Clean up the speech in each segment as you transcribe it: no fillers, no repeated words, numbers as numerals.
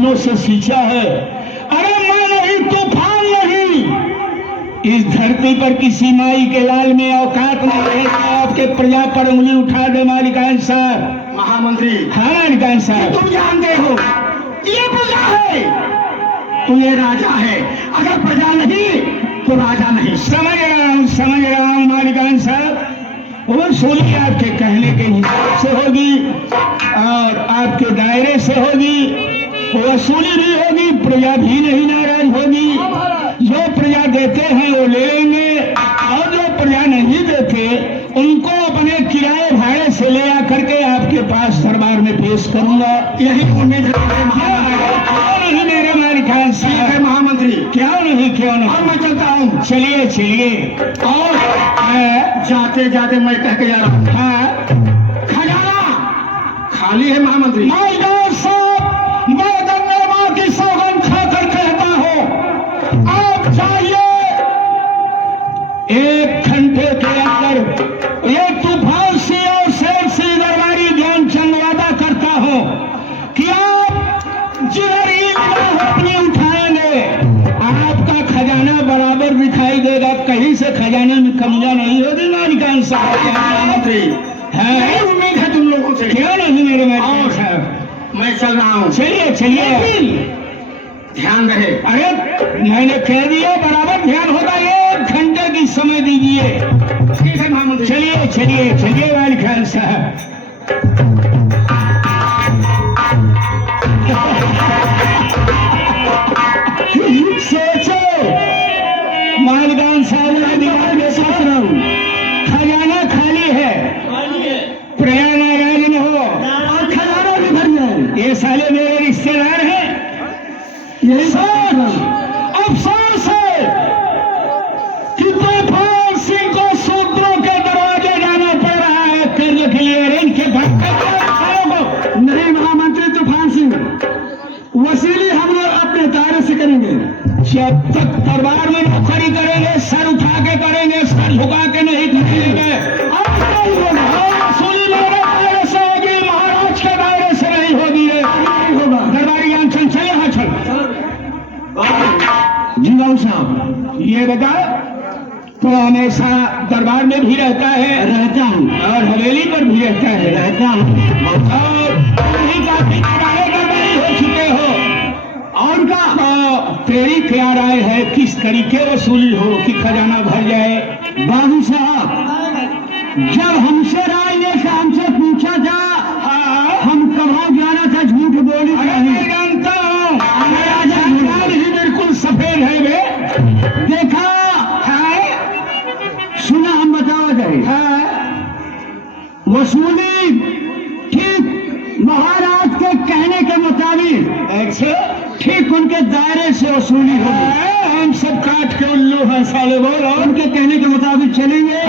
महीनों से सींचा है। अरे मैं नहीं, तूफान नहीं, इस धरती पर किसी माई के लाल में औकात नहीं है कि आपके प्रजा पर उंगली उठा दे। मालिकान साहब, महामंत्री, हाँ मालिकान साहब, तुम जानते हो ये प्रजा है तो ये राजा है, अगर प्रजा नहीं तो राजा नहीं। समझ रहा हूँ मालिकान साहब। वसूली आपके कहने के हिसाब से होगी और आपके दायरे से होगी, वसूली भी होगी, प्रजा भी नहीं नाराज होगी। जो प्रजा देते हैं वो ले लेंगे और जो प्रजा नहीं देते उनको अपने किराए भाड़े से ले आकर के आपके पास दरबार में पेश करूंगा। यही उम्मीद है नहीं मेरे मालिकान साहब। महामंत्री, क्यों नहीं और मैं चलता हूँ। चलिए चलिए। और जाते जाते मैं कह के जा रहा हूँ, हाँ खजाना खाली है महामंत्री। मालिकान साहब, मैं गंगे मां की सौगंध खाकर कहता हूँ, आप जाइए, 1 घंटे के अंदर ये तूफान से और शेर से दरबारी ध्यानचंद वादा करता हूँ कि आप जिहरी अपनी उठाएंगे, आपका खजाना बराबर दिखाई देगा, कहीं से खजाने में कमियां नहीं होगी। मालिकान साहब, महामंत्री, है उम्मीद है तुम लोगों से। क्यों नहीं मेरे मालिकान साहब। मैं चल रहा हूँ, चलिए चलिए, ध्यान रहे। अरे मैंने कह दिया बराबर ध्यान होगा। 1 घंटे की समय दीजिए। ठीक है महामंत्री। चलिए चलिए चलिए मालिकान साहब। सोचो मालिकान साहब, मैं दिमाग में सोच रहा हूँ, खजाना खाली है, प्रजा नाराज न हो और खजाना भी भर जाए। ये साले मेरे रिश्तेदार हैं। यही अफसोस है कि तूफान सिंह को सूत्रों के दरवाजे जाना पड़ रहा है करने के लिए। इनके को नहीं महामंत्री तूफान सिंह, वसूली हम लोग अपने दायरे से करेंगे। जब तक दरबार में नौकरी करेंगे, सर उठा के करेंगे, सर झुका के नहीं करेंगे। वसूली मेरे दायरे से होगी, महाराज के दायरे से नहीं होगी। दरबारी ध्यानचंद, चल यहाँ चल। जी बाबू साहब, ये बता, तो हमेशा दरबार में भी रहता है? रहता हूँ। और हवेली पर भी रहता है? रहता हूँ। और तुम्ही काफी पुराने दरबारी हो चुके हो, और का तेरी क्या राय है, किस तरीके वसूली हो कि खजाना भर जाए? बाबू साहब, जब हमसे राय लेकर हमसे पूछा था, हम कहाँ जाना था, झूठ बोली मैं जानता हूँ, मेरा जानकार ही बिल्कुल सफेद है वे। देखा है, सुना, हम बताओ जाए। वसूली ठीक महाराज के कहने के मुताबिक, अच्छा, ठीक उनके दायरे से वसूली होगी। हम सब काट के उल्लू हैं साले, बोलो। उनके कहने के मुताबिक चलेंगे।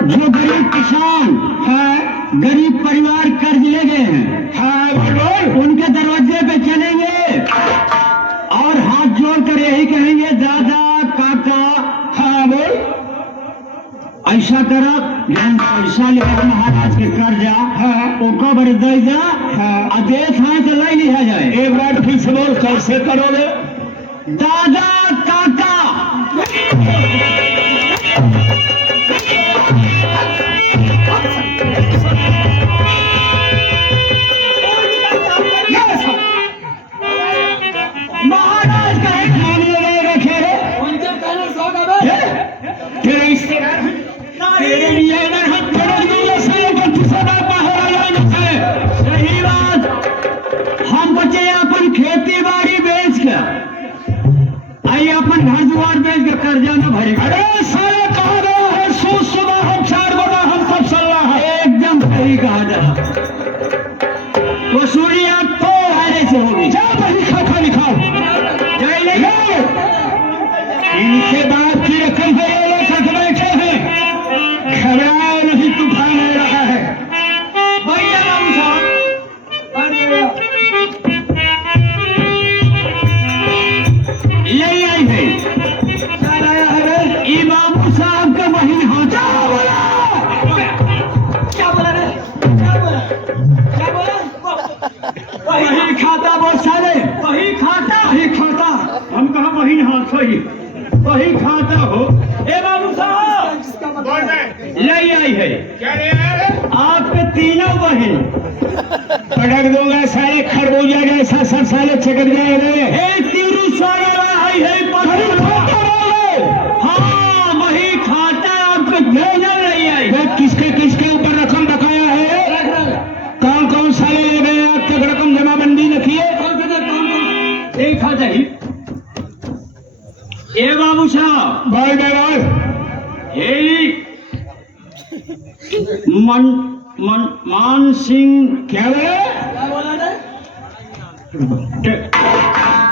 जो गरीब किसान है, गरीब परिवार कर्ज ले गए हैं, उनके दरवाजे पे चलेंगे और हाथ जोड़कर यही कहेंगे, दादा काका, हाँ बोल, ऐसा करो, पैसा लिया महाराज के कर्जा, ओको बड़े दे जा, आदेश है तो ले लिया जाए। एक बार फिर से बोल, कैसे करोगे? दादा काका, महाराज का एक मानवे नहीं रखे रे, तेरे रिश्तेदार हैं, तेरे लिए इधर हम तेरे लिए साले को तुझसे बाहर आया है। सही बात, हम बचे अपन खेती बाड़ी बेच कर, आई अपन घर द्वार बेच कर कर्जा न भरे। अरे साले कहा गया है, सूद सुबह हम 4 बड़ा हम सब चल रहा है। एकदम सही कहा था। वसूली आप तो दायरे से होगी। जा वही खाता निकाल, जाइए। इनके बाद की रकम है, ये लोग थक बैठे हैं, घबराओ नहीं, तूफान आ रहा है। भैया बाबू साहब, यही आई है, आया है, वही खाता हो। ए बाबू साहब बोल रहे ले आई है क्या रे यार? आपके तीनों बहन। पटक दूंगा साले खरबूजा जैसा सब साले चिकट गए रे। एक तीनों सारा आई है हाँ वही खाता आपके भेजा नहीं आई। वो किसके किसके ऊपर रकम बकाया है? कौन कौन साले ले गए? आप तक रकम जमाबंदी रखी है? एक खाता ही। ए बाबू साहब बोल बे बोल। यही मान सिंह क्या बोले?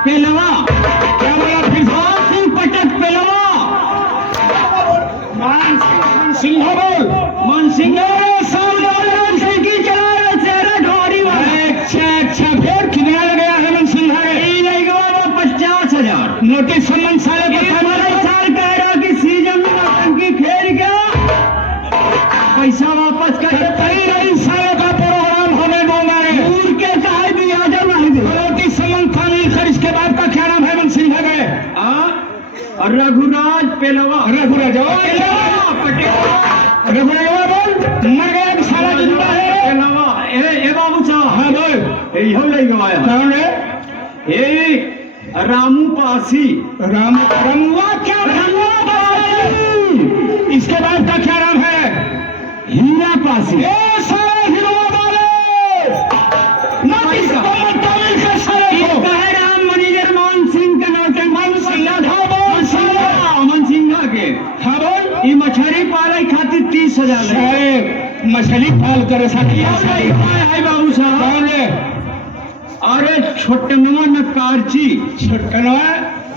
पेलवा क्या बोला फिर? मान सिंह पटक पेलवा मान सिंह बोल। मान सिंह की चेहरा ढोरी वाला। अच्छा फिर कितना लगा है मन सिंह? 50,000 नोटिस सम्मन साले को साल कह रहा कि सीजन में नौटंकी खेल गया पैसा वापस कर कई रही साले का प्रोग्राम होने दूंगा रे। दूर के कहा भी आ जाओ नहीं दे नोटिस सम्मन खानी कर। इसके बाद का क्या नाम है? मन सिंह गए और रघुराज पेलवा रघुराज रघुराज बोल। मर गया कि साला जिंदा है? पेलवा ए बाबू साहब हाँ बोल। यही ले गवाया कौन है? ए रामू पासी रमुआ क्या? इसके बाद का क्या नाम है? हीरा पासी ए सारे हिलवा वाले नोटिस सम्मन तामील कर साले को। कहे राम मैनेजर मान सिंह का नौटंकी मन सिंह धा बोल साला। अमन सिंह के हाँ बोल। ये मछली पाले खातिर 30,000 सारे मछली पाल कर साथी है बाबू साहब। कौन है? अरे छोटनवा नकारची छटकनवा।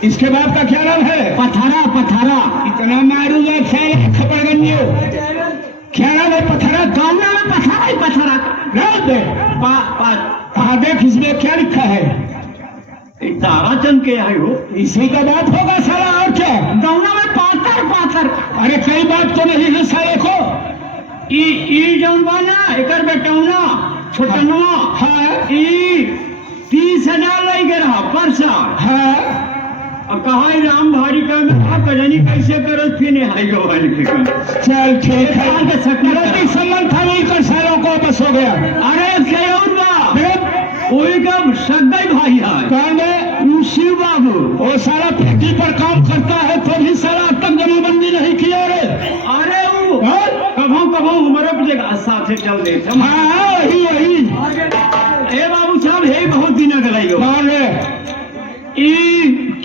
इसके बाद का क्या नाम है? पथरा पथरा इतना मारूंगा साले खपड़ गन्यो। क्या नाम है? पथरा। गाँव में पथरा ही पथरा रात दे देख इसमें क्या लिखा है? ताराचंद के आई हो इसी का बात होगा साला और क्या? गाँव में पाथर पाथर अरे कई बात तो नहीं है साले को। ई जौन बा ना एकर बेटौना छोटनवा हाँ ई 30,000 लग गए रहा परसा हाँ। और कहा राम भारी का में कजनी कैसे करत फिर आई गवाली के चल ठीक है। नोटिस सम्मन खाली कर सालों को बस हो गया। अरे केउर बा वही का सगाई भाई है कौन है? शिव बाबू वो सारा फैक्ट्री पर काम करता है तो भी सारा अब तक जमाबंदी नहीं किया रे। अरे वो हाँ? कभो कभो हमारे जगह साथे चल दे हाँ वही ए बाबू साहब हे बहुत दिन गलाई हो कौन है? ई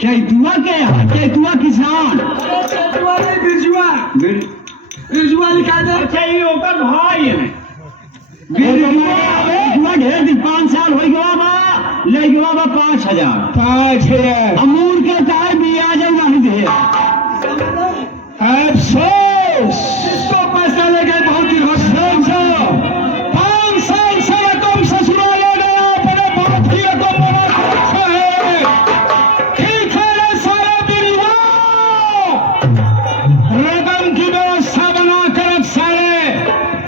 चैतुआ के चैतुआ किसान बिरजुआ लिखा दे। अच्छा ये ओकर भाई है बिरजुआ ढेर दिन 5 साल हो गया बा ले गया बा 5,000 5,000। अमूल के चाय भी आ जाए नहीं दे अफसोस इसको पैसा लेके बहुत दिन हो समझो 5 साल से रकम ससुराल ले गया अपने बाप की रकम बना के रखा है। ठीक है रे सारे बिरवा रकम की व्यवस्था बना कर साले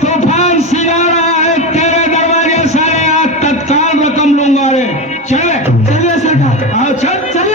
तूफान सिला रहा है तेरे दरवाजे साले। आज तत्काल रकम लूंगा रे। चले चलिए सरकार। आओ चल चल।